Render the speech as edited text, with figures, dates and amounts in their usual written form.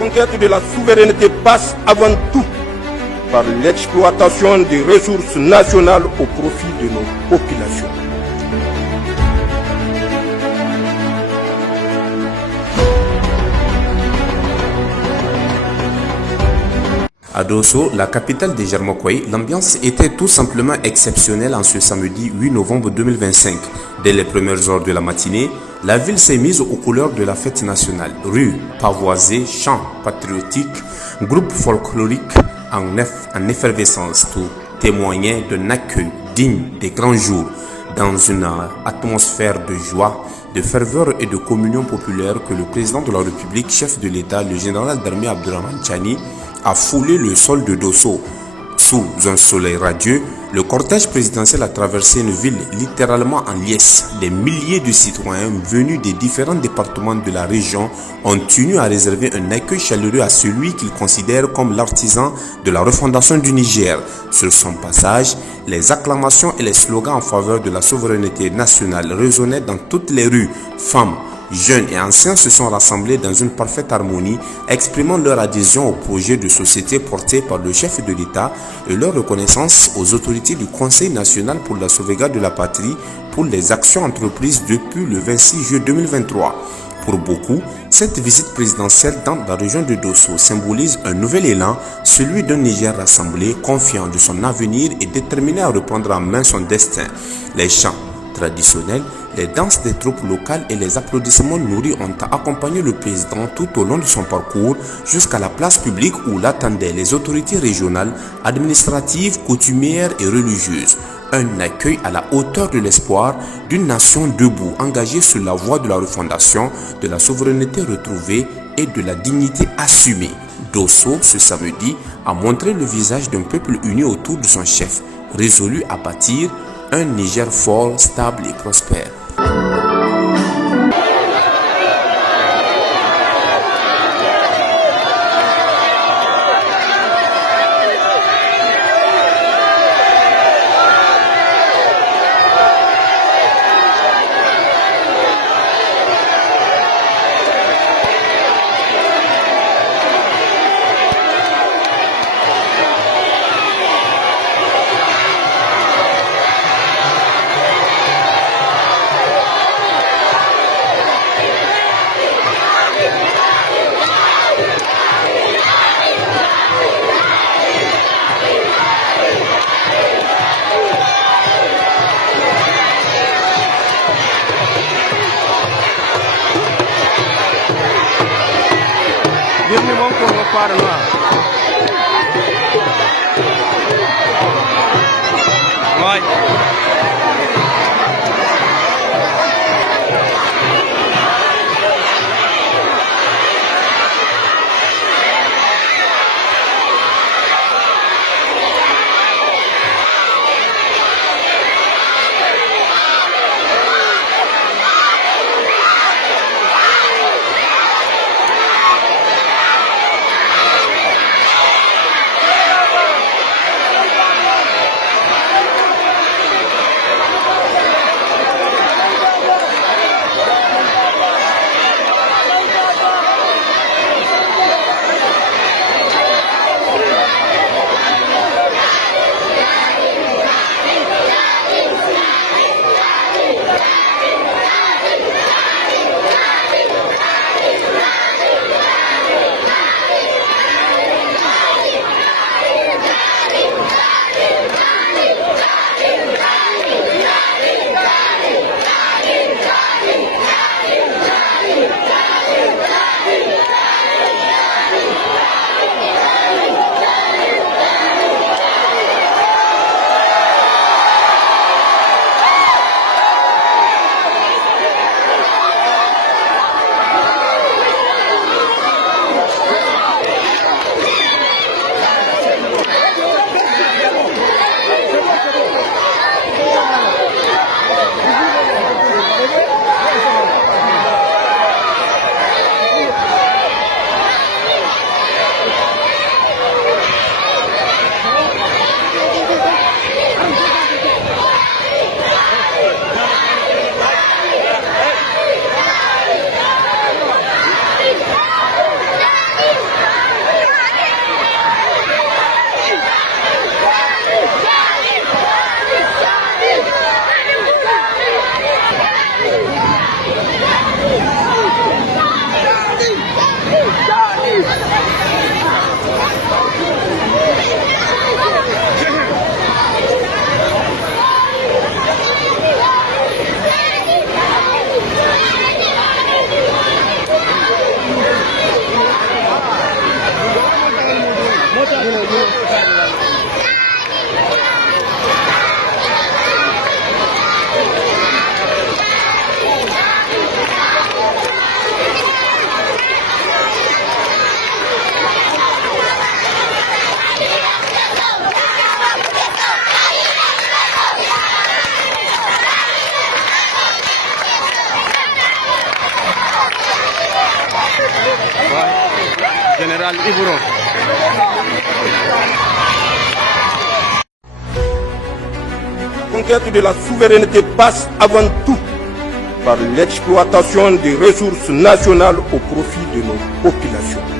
conquête de la souveraineté passe avant tout par l'exploitation des ressources nationales au profit de nos populations. À Dosso, la capitale des Jarmokoy, l'ambiance était tout simplement exceptionnelle en ce samedi 8 novembre 2025. Dès les premières heures de la matinée, la ville s'est mise aux couleurs de la fête nationale. Rues pavoisées, chants patriotiques, groupes folkloriques en effervescence, tout témoignait d'un accueil digne des grands jours, dans une atmosphère de joie, de ferveur et de communion populaire que le président de la République, chef de l'État, le général d'armée Abdourahmane Tchani, a foulé le sol de Dosso. Sous un soleil radieux, le cortège présidentiel a traversé une ville littéralement en liesse. Des milliers de citoyens venus des différents départements de la région ont tenu à réserver un accueil chaleureux à celui qu'ils considèrent comme l'artisan de la refondation du Niger. Sur son passage, les acclamations et les slogans en faveur de la souveraineté nationale résonnaient dans toutes les rues. Femmes, jeunes et anciens se sont rassemblés dans une parfaite harmonie, exprimant leur adhésion au projet de société porté par le chef de l'État et leur reconnaissance aux autorités du Conseil national pour la sauvegarde de la patrie pour les actions entreprises depuis le 26 juillet 2023. Pour beaucoup, cette visite présidentielle dans la région de Dosso symbolise un nouvel élan, celui d'un Niger rassemblé, confiant de son avenir et déterminé à reprendre en main son destin. Les chants traditionnels, les danses des troupes locales et les applaudissements nourris ont accompagné le président tout au long de son parcours jusqu'à la place publique où l'attendaient les autorités régionales, administratives, coutumières et religieuses. Un accueil à la hauteur de l'espoir d'une nation debout, engagée sur la voie de la refondation, de la souveraineté retrouvée et de la dignité assumée. Dosso, ce samedi, a montré le visage d'un peuple uni autour de son chef, résolu à bâtir un Niger fort, stable et prospère. Bienvenue mon pour le Parlement. Ouais. Général Ibouron. La conquête de la souveraineté passe avant tout par l'exploitation des ressources nationales au profit de nos populations.